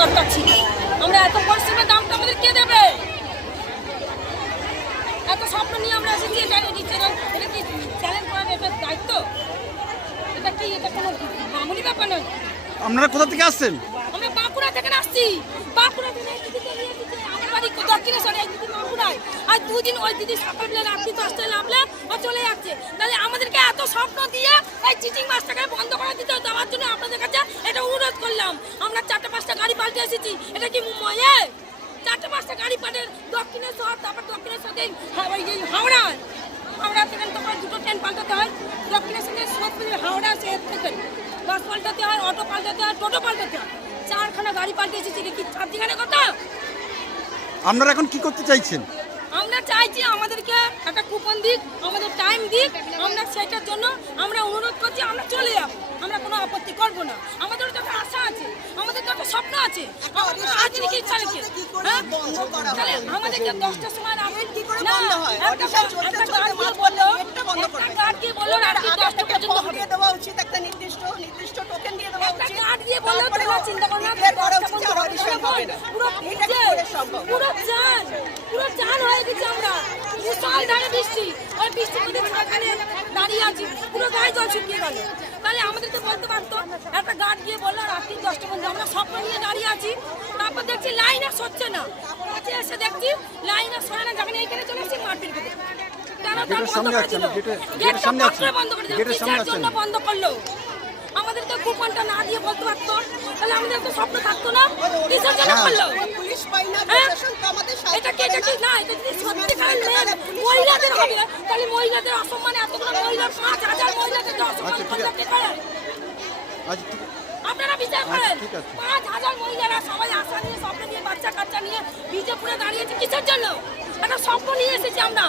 দরকার ছিল। আমরা এত পরিশ্রমের দামটা আমাদের কে দেবে? এত স্বপ্ন নিয়ে আমরা এসেছি, এটা কি চ্যালেঞ্জ করার একটা দায়িত্ব? এটা কি, এটা কোনো মামুলি ব্যাপার নয়। আপনারা কোথা থেকে আসছেন? আমরা বাঁকুড়া থেকে আসছি। বাঁকুড়া থেকে আমার বাড়ি দক্ষিণেশ্বরে, এই দিদি বাঁকুড়ায়। আর দুদিন ওই দিদি সকালবেলা রাত্রি 10টায় নামলে ও চলে যাচ্ছে। তাহলে আমাদেরকে এত স্বপ্ন দিয়ে এই চিটিং মাছটাকে বন্ধ করে দিতে হতো। আমার জন্য আপনাদের কাছে এটা অনুরোধ করলাম। আমরা 4-5টা গাড়ি পাল্টে এসেছি। এটা কি মুম্বাইয়ে 4-5টা গাড়ি পাল্টে দক্ষিণেশ্বর, তারপর দক্ষিণেশ্বর থেকে হাওড়া থেকে তোমার 2টো ট্রেন পাল্টাতে হয়। দক্ষিণেশ্বর থেকে হাওড়া সে থেকে বাস পাল্টাতে হয়, অটো পাল্টাতে হয়, টোটো পাল্টাতে হয়। 4খানা গাড়ি পাল্টে এসেছি। কি 4 কথা? আপনারা এখন কি করতে চাইছেন? আমরা চাইছি আমাদেরকে একটা কুপন দিক, আমাদের টাইম দিক। আমরা সেটার জন্য আমরা অনুরোধ করছি, আমরা চলে যাব। আমরা কোনো আপত্তি করব না। আমাদের তো একটা আশা আছে, আমাদের তো একটা স্বপ্ন আছে। আমাদের আজকে কি চলে কি আমাদেরকে 10টার সময় রাখেন কি করে বন্ধ হয়? একটা গার্ড দিয়ে বললো রাত্রি 10টা পর্যন্ত হবে দেওয়া উচিত। একটা নির্দিষ্ট টোকেন দিয়ে দেওয়া উচিত। একটা গার্ড দিয়ে বললো তোমরা চিন্তা করো না, পুরো জান হয়ে গেছে। আমরা বিশাল ধারে বৃষ্টি, ওই বৃষ্টির মধ্যে এখানে দাঁড়িয়ে আছি, পুরো গায়ে জল শুকিয়ে গেল। তাহলে আমাদেরকে বলতে পারতো। একটা গার্ড গিয়ে বললো রাত্রি 10টা পর্যন্ত। আমরা স্বপ্ন নিয়ে দাঁড়িয়ে আছি। তারপর দেখছি লাইন আর সরছে না। কাছে এসে দেখছি লাইন আর সরে না। যখন এইখানে চলে এসেছি মারপিট করে বন্ধ করলো। আমাদেরকে কুপনটা না দিয়ে বলতে পারতো, তাহলে আমাদের তো স্বপ্ন থাকতো না। কিসের জন্য করলো? এটা কি না? এটা যদি সত্যিকারের মহিলাদের হবে, তাহলে মহিলাদের অসম্মানে এতগুলো মহিলা, 5,000 মহিলাদের অসম্মান করতে পারেন। আপনারা বিচার করেন। 5,000 মহিলারা সবাই আশা নিয়ে, স্বপ্ন নিয়ে, বাচ্চা কাচ্চা নিয়ে বিজেপুরে দাঁড়িয়েছে কিসের জন্য? একটা স্বপ্ন নিয়ে এসেছি আমরা।